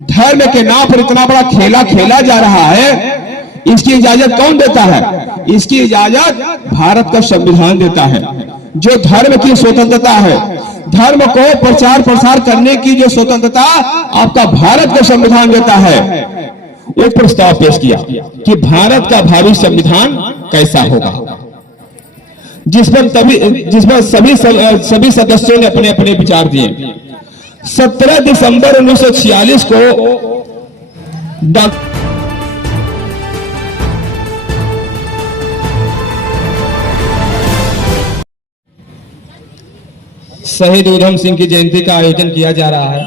धर्म के नाम पर इतना बड़ा खेला खेला जा रहा है, इसकी इजाजत कौन देता है? इसकी इजाजत भारत का संविधान देता है। जो धर्म की स्वतंत्रता है, धर्म को प्रचार प्रसार करने की जो स्वतंत्रता आपका भारत का संविधान देता है, एक प्रस्ताव पेश किया कि भारत का भावी संविधान कैसा होगा, जिस पर सभी सदस्यों ने अपने अपने विचार दिए। 17 दिसंबर 1946 को शहीद उधम सिंह की जयंती का आयोजन किया जा रहा है।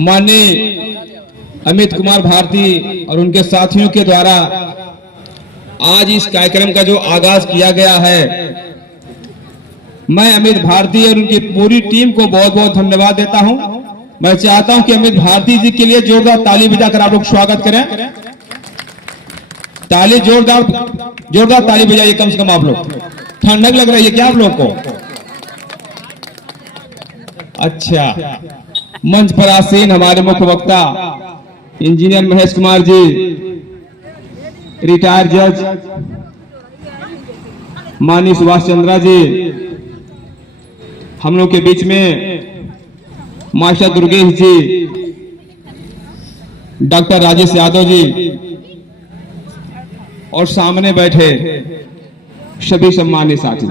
माननीय अमित कुमार भारती और उनके साथियों के द्वारा आज इस कार्यक्रम का जो आगाज किया गया है, मैं अमित भारती और उनकी पूरी टीम को बहुत बहुत धन्यवाद देता हूं। मैं चाहता हूं कि अमित भारती जी के लिए जोरदार ताली बजाकर आप लोग स्वागत करें। ताली जोरदार ताली बजाइए कम से कम आप लोग। ठंडक लग रही है क्या आप लोग को? अच्छा, मंच पर आसीन हमारे मुख्य वक्ता इंजीनियर महेश कुमार जी, रिटायर्ड जज माननीय सुभाष चंद्रा जी, हम लोग के बीच में मास्टर दुर्गेश जी, डॉक्टर राजेश यादव जी और सामने बैठे सभी सम्मानित साथी।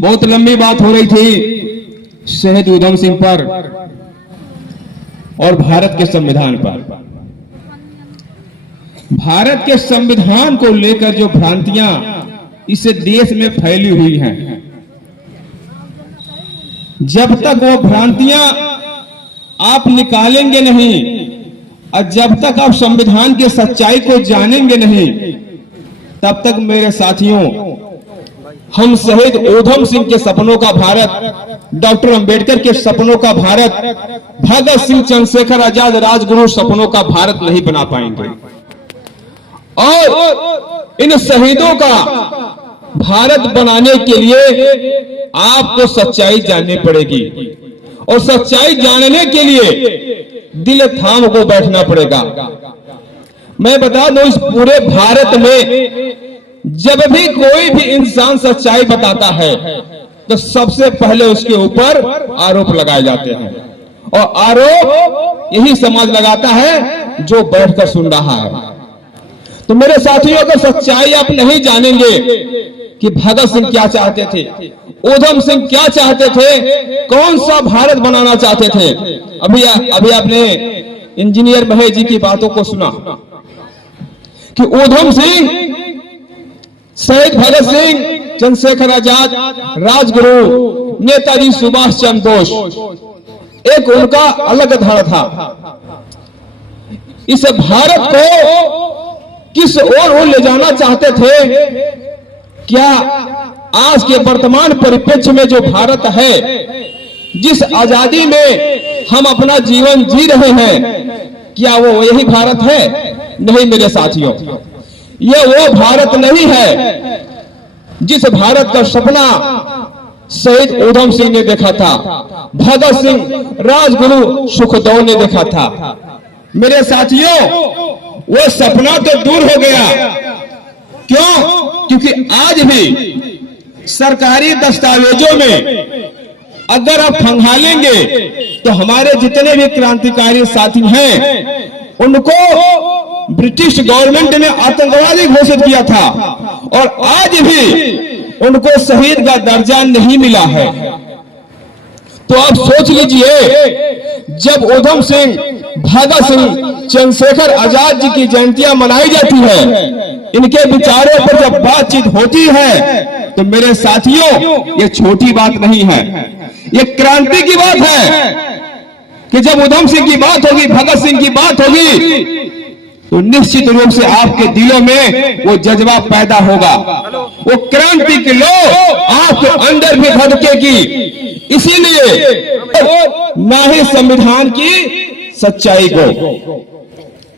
बहुत लंबी बात हो रही थी शहीद उधम सिंह पर और भारत के संविधान पर। भारत के संविधान को लेकर जो भ्रांतियां इस देश में फैली हुई हैं, जब तक वो भ्रांतियां आप निकालेंगे नहीं और जब तक आप संविधान की सच्चाई को जानेंगे नहीं, तब तक मेरे साथियों हम शहीद उधम सिंह के सपनों का भारत, डॉक्टर अंबेडकर के सपनों का भारत, भगत सिंह, चंद्रशेखर आजाद, राजगुरु सपनों का भारत नहीं बना पाएंगे। और इन शहीदों का भारत बनाने के लिए आपको सच्चाई जाननी पड़ेगी और सच्चाई जानने के लिए दिल थाम को बैठना पड़ेगा। मैं बता दूं, इस पूरे भारत में जब भी कोई भी इंसान सच्चाई बताता है तो सबसे पहले उसके ऊपर आरोप लगाए जाते हैं, और आरोप यही समाज लगाता है जो बैठकर सुन रहा है। तो मेरे साथियों, अगर सच्चाई आप नहीं जानेंगे कि भगत सिंह क्या चाहते थे, उधम सिंह क्या चाहते थे, कौन सा भारत बनाना चाहते थे, अभी आपने इंजीनियर महेश जी की बातों को सुना कि उधम सिंह, शहीद भगत सिंह, चंद्रशेखर आजाद, राजगुरु, नेताजी सुभाष चंद्र बोस, एक उनका अलग धड़ था। इस भारत को किस ओर वो ले जाना चाहते थे? क्या आज के वर्तमान परिप्रेक्ष्य में जो भारत है, जिस आजादी में हम अपना जीवन जी रहे हैं, क्या वो यही भारत है? नहीं मेरे साथियों, ये वो भारत नहीं है जिस भारत का सपना शहीद उधम सिंह ने देखा था, भगत सिंह, राजगुरु, सुखदेव ने देखा था। मेरे साथियों, वो सपना तो दूर हो गया। क्यों? क्योंकि आज भी सरकारी दस्तावेजों में अगर आप खंगालेंगे तो हमारे जितने भी क्रांतिकारी साथी हैं, उनको ब्रिटिश गवर्नमेंट ने आतंकवादी घोषित किया था और आज भी उनको शहीद का दर्जा नहीं मिला है। तो आप सोच लीजिए, जब उधम सिंह, भगत सिंह, चंद्रशेखर आजाद जी की जयंतियां मनाई जाती है, इनके विचारों पर जब बातचीत होती है, तो मेरे साथियों ये छोटी बात नहीं है, ये क्रांति की बात है कि जब उधम सिंह की बात होगी, भगत सिंह की बात होगी, तो निश्चित रूप से आपके दिलों में वो जज्बा पैदा होगा, वो क्रांति की लौ आपके अंदर भी धड़केगी। इसीलिए ना ही संविधान की सच्चाई को,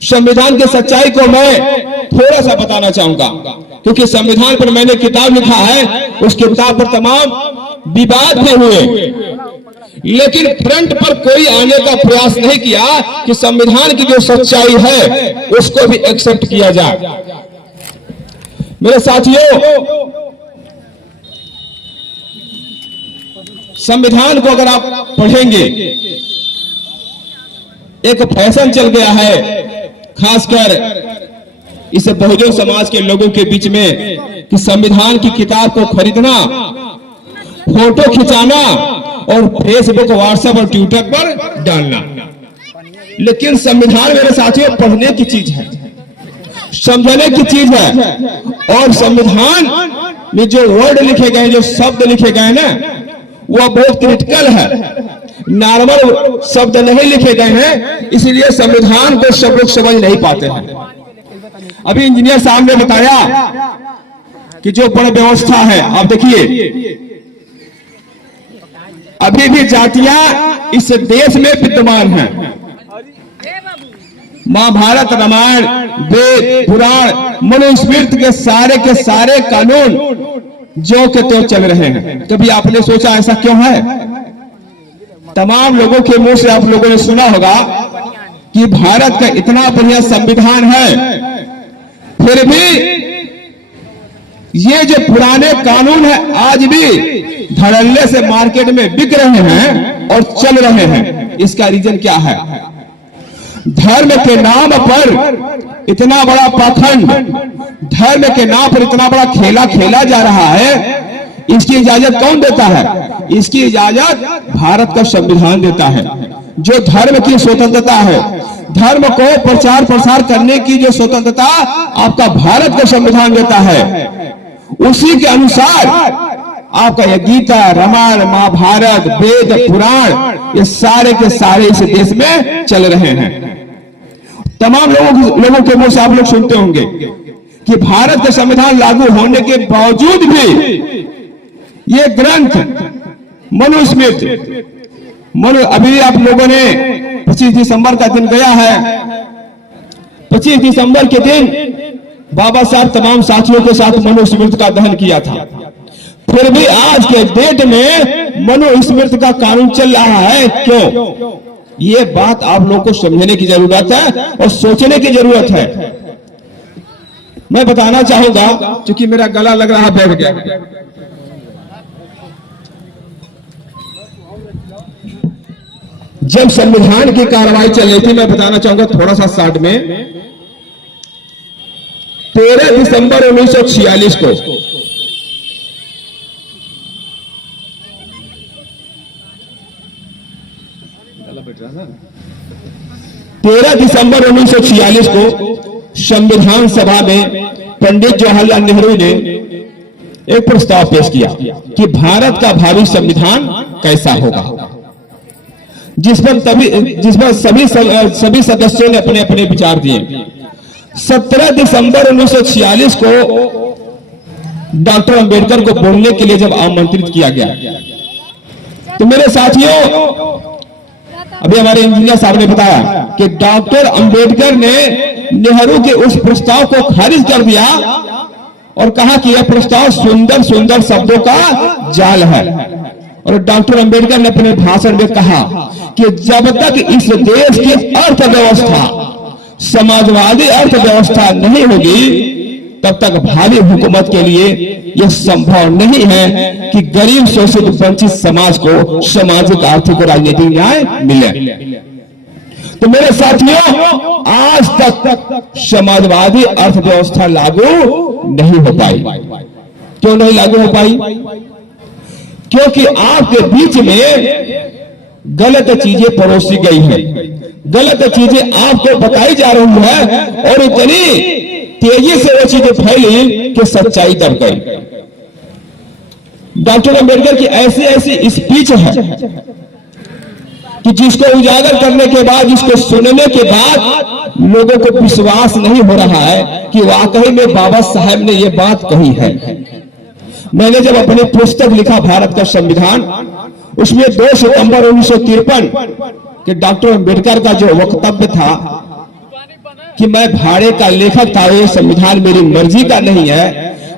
संविधान की सच्चाई को मैं थोड़ा सा बताना चाहूंगा, क्योंकि संविधान पर मैंने किताब लिखा है, उस किताब पर तमाम विवाद भी हुए। लेकिन फ्रंट पर कोई आने का प्रयास नहीं किया कि संविधान की जो सच्चाई है उसको भी एक्सेप्ट किया जाए। मेरे साथियों, संविधान को अगर आप पढ़ेंगे, एक फैशन चल गया है खासकर इस बहुजन समाज के लोगों के बीच में कि संविधान की किताब को खरीदना, फोटो खिंचाना और फेसबुक, व्हाट्सएप और ट्विटर पर डालना। लेकिन संविधान मेरे साथियों पढ़ने की चीज है, समझने की चीज है। और संविधान में जो वर्ड लिखे गए, जो शब्द लिखे गए ना, वह बहुत क्रिटिकल है, नॉर्मल शब्द नहीं लिखे गए हैं, इसलिए संविधान को सब लोग समझ नहीं पाते हैं। अभी इंजीनियर साहब ने बताया कि जो बड़ व्यवस्था है, आप देखिए अभी भी जातियां इस देश में विद्यमान हैं। महाभारत, रामायण, वेद, पुराण, मनुस्मृति के सारे कानून जो के तो चल रहे हैं। कभी आपने सोचा ऐसा क्यों है? तमाम लोगों के मुंह से आप लोगों ने सुना होगा कि भारत का इतना बढ़िया संविधान है, फिर भी ये जो पुराने कानून है आज भी धड़ल्ले से मार्केट में बिक रहे हैं और चल रहे हैं। इसका रीजन क्या है? धर्म के नाम पर इतना बड़ा पाखंड, धर्म के नाम पर इतना बड़ा खेला खेला जा रहा है। इसकी इजाजत कौन देता है? इसकी इजाजत भारत का संविधान देता है। जो धर्म की स्वतंत्रता है, धर्म को प्रचार प्रसार करने की जो स्वतंत्रता आपका भारत का संविधान देता है, उसी के अनुसार आपका यह गीता, रामायण, महाभारत, वेद, पुराण ये सारे के सारे इस देश में चल रहे हैं। तमाम लोगों के मुंह से आप लोग सुनते होंगे कि भारत का संविधान लागू होने के बावजूद भी ये ग्रंथ मनुस्मृति, अभी आप लोगों ने 25 दिसंबर का दिन गया है, 25 दिसंबर के दिन बाबा साहब तमाम साथियों के साथ मनुस्मृति का दहन किया था। फिर भी आज के डेट में मनुस्मृति का कानून चल रहा है। क्यों? ये बात आप लोगों को समझने की जरूरत है और सोचने की जरूरत है। मैं बताना चाहूंगा, क्योंकि मेरा गला लग रहा बैठ गया। जब संविधान की कार्रवाई चल रही थी, मैं बताना चाहूंगा थोड़ा सा शॉर्ट में, 13 दिसंबर 1946 को 13 दिसंबर 1946 को संविधान सभा में पंडित जवाहरलाल नेहरू ने एक प्रस्ताव पेश किया कि भारत का भावी संविधान कैसा होगा, जिस पर सभी सदस्यों ने अपने अपने विचार दिए। 17 दिसंबर 1946 को डॉक्टर अंबेडकर को बोलने के लिए जब आमंत्रित किया गया, तो मेरे साथियों, अभी हमारे इंजीनियर साहब ने बताया कि डॉक्टर अंबेडकर ने नेहरू के उस प्रस्ताव को खारिज कर दिया और कहा कि यह प्रस्ताव सुंदर सुंदर शब्दों का जाल है। और डॉक्टर अंबेडकर ने अपने भाषण में कहा कि जब तक इस देश की अर्थव्यवस्था समाजवादी अर्थव्यवस्था नहीं होगी, तब तक भावी हुकूमत के लिए यह संभव नहीं है कि गरीब शोषित वंचित समाज को सामाजिक, आर्थिक और राजनीतिक न्याय मिले। तो मेरे साथियों, आज तक समाजवादी अर्थव्यवस्था लागू नहीं हो पाई। क्यों नहीं लागू हो पाई? क्योंकि आपके बीच में गलत चीजें परोसी गई है, गलत चीजें आपको बताई जा रही है और इतनी तेजी से वो चीजें फैली कि सच्चाई दब गई। डॉक्टर अंबेडकर की ऐसी ऐसी स्पीच है कि जिसको उजागर करने के बाद, जिसको सुनने के बाद लोगों को विश्वास नहीं हो रहा है कि वाकई में बाबा साहब ने ये बात कही है। मैंने जब अपनी पुस्तक लिखा भारत का संविधान, उसमें 2 सितंबर 1953 के डॉक्टर अंबेडकर का जो वक्तव्य था कि मैं भाड़े का लेखक था, ये संविधान मेरी मर्जी का नहीं है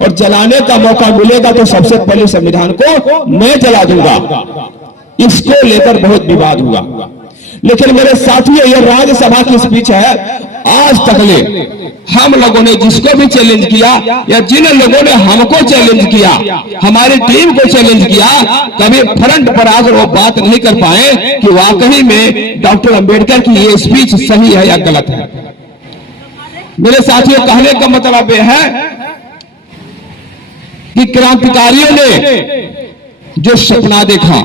और जलाने का मौका मिलेगा तो सबसे पहले संविधान को मैं जला दूंगा। इसको लेकर बहुत विवाद हुआ। लेकिन मेरे साथियों, यह राज्यसभा की स्पीच है। आज तक ले हम लोगों ने जिसको भी चैलेंज किया या जिन लोगों ने हमको चैलेंज किया, हमारी टीम को चैलेंज किया, कभी फ्रंट पर आकर वो बात नहीं कर पाए कि वाकई में डॉक्टर अंबेडकर की ये स्पीच सही है या गलत है। मेरे साथियों, कहने का मतलब यह है कि क्रांतिकारियों ने जो सपना देखा,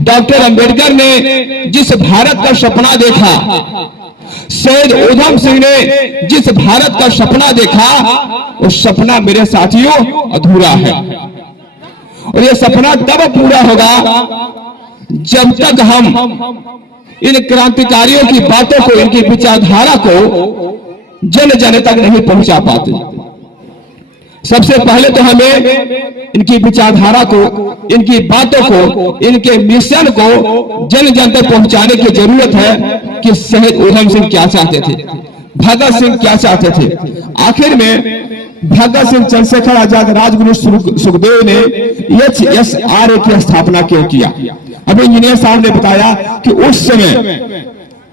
डॉक्टर अंबेडकर ने जिस भारत का सपना देखा, शहीद उधम सिंह ने जिस भारत का सपना देखा, वो सपना मेरे साथियों अधूरा है। और ये सपना तब पूरा होगा जब तक हम इन क्रांतिकारियों की बातों को, इनकी विचारधारा को जन जन तक नहीं पहुंचा पाते। सबसे पहले तो हमें इनकी विचारधारा को, इनकी बातों को, इनके मिशन को जन जन तक पहुंचाने की जरूरत है कि शहीद उधम सिंह क्या चाहते थे, भगत सिंह क्या चाहते थे। आखिर में भगत सिंह, चंद्रशेखर आजाद, राजगुरु सुखदेव ने HSRA की स्थापना क्यों किया? अभी इंजीनियर साहब ने बताया कि उस समय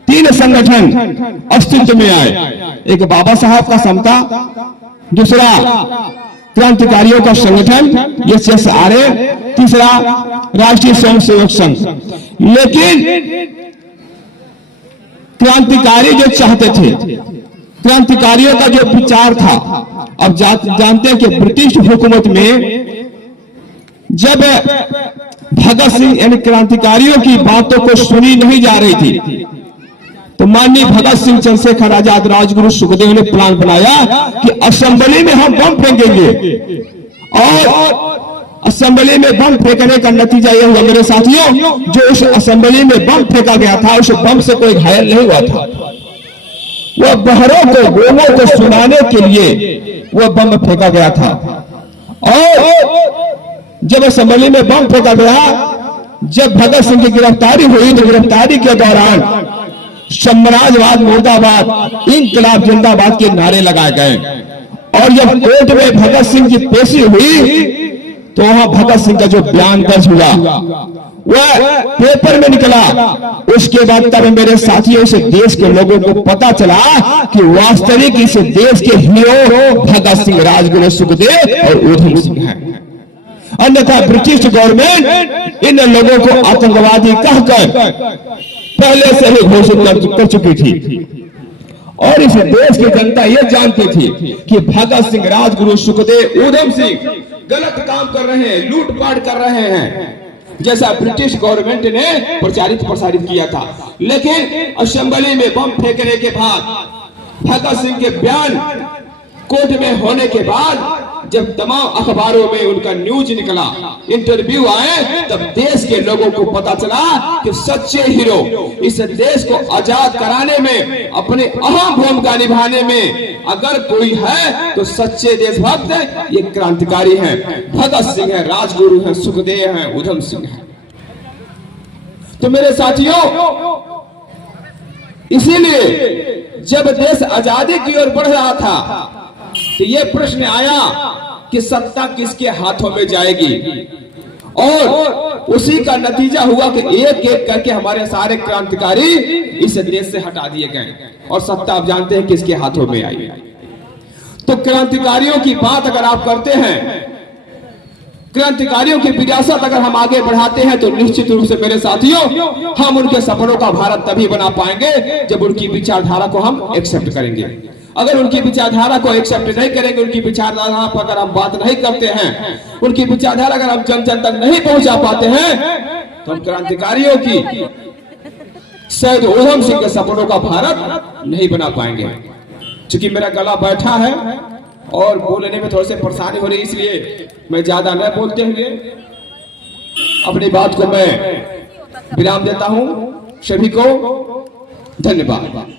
3 संगठन अस्तित्व में आए। एक बाबा साहब का समता, दूसरा क्रांतिकारियों का संगठन HSRA, तीसरा राष्ट्रीय स्वयंसेवक संघ। लेकिन क्रांतिकारी जो चाहते थे, क्रांतिकारियों का जो विचार था, अब जानते हैं कि ब्रिटिश हुकूमत में जब भगत सिंह यानी क्रांतिकारियों की बातों को सुनी नहीं जा रही थी, तो माननीय भगत सिंह, चंद्रशेखर आजाद, राजगुरु सुखदेव ने प्लान बनाया कि असेंबली में हम बम फेंकेंगे। और असेंबली में बम फेंकने का नतीजा यह हुआ मेरे साथियों, जो उस असेंबली में बम फेंका गया था, उस बम से कोई घायल नहीं हुआ था। वह बहरों को, लोगों को सुनाने के लिए वह बम फेंका गया था। और जब असेंबली में बम फेंका गया, जब भगत सिंह की गिरफ्तारी हुई, तो गिरफ्तारी के दौरान साम्राज्यवाद मुर्दाबाद, इंकलाब जिंदाबाद के नारे लगाए गए। और जब कोर्ट में भगत सिंह की पेशी हुई, तो वहां भगत सिंह का जो बयान दर्ज हुआ वह पेपर में निकला। उसके बाद तब मेरे साथियों, इस देश के लोगों को पता चला कि वास्तविक इस देश के हीरो भगत सिंह, राजगुरु सुखदेव और उधम सिंह हैं। अन्यथा ब्रिटिश गवर्नमेंट इन लोगों को आतंकवादी कहकर पहले से ही घोषित कर चुकी थी। और इस देश की जनता यह जानती थी कि भगत सिंह, राजगुरु सुखदेव, उधम सिंह गलत काम कर रहे हैं, लूटपाट कर रहे हैं, जैसा ब्रिटिश गवर्नमेंट ने प्रसारित किया था। लेकिन असेंबली में बम फेंकने के बाद, भगत सिंह के बयान कोर्ट में होने के बाद, जब तमाम अखबारों में उनका न्यूज निकला, इंटरव्यू आए, तब देश के लोगों को पता चला कि सच्चे हीरो, इस देश को आजाद कराने में अपनी अहम भूमिका निभाने में अगर कोई है तो सच्चे देशभक्त ये क्रांतिकारी हैं, भगत सिंह है, राजगुरु है, सुखदेव है, उधम सिंह है। तो मेरे साथियों, इसीलिए जब देश आजादी की ओर बढ़ रहा था, तो ये प्रश्न आया कि सत्ता किसके हाथों में जाएगी। और उसी का नतीजा हुआ कि एक एक करके हमारे सारे क्रांतिकारी इस देश से हटा दिए गए और सत्ता आप जानते हैं किसके हाथों में आई। तो क्रांतिकारियों की बात अगर आप करते हैं, क्रांतिकारियों की विरासत अगर हम आगे बढ़ाते हैं, तो निश्चित रूप से मेरे साथियों, हम उनके सपनों का भारत तभी बना पाएंगे जब उनकी विचारधारा को हम एक्सेप्ट करेंगे। अगर उनकी विचारधारा को एक्सेप्ट नहीं करेंगे, उनकी विचारधारा पर अगर हम बात नहीं करते हैं, उनकी विचारधारा अगर हम जन जन तक नहीं पहुंचा पाते हैं, तो हम क्रांतिकारियों की, शहीद उधम सिंह के सपनों का भारत नहीं बना पाएंगे। चूंकि मेरा गला बैठा है और बोलने में थोड़ी सी परेशानी हो रही, इसलिए मैं ज्यादा न बोलते हुए अपनी बात को मैं विराम देता हूं। सभी को धन्यवाद।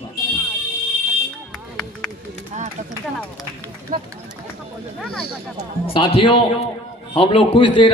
साथियों, हम लोग कुछ देर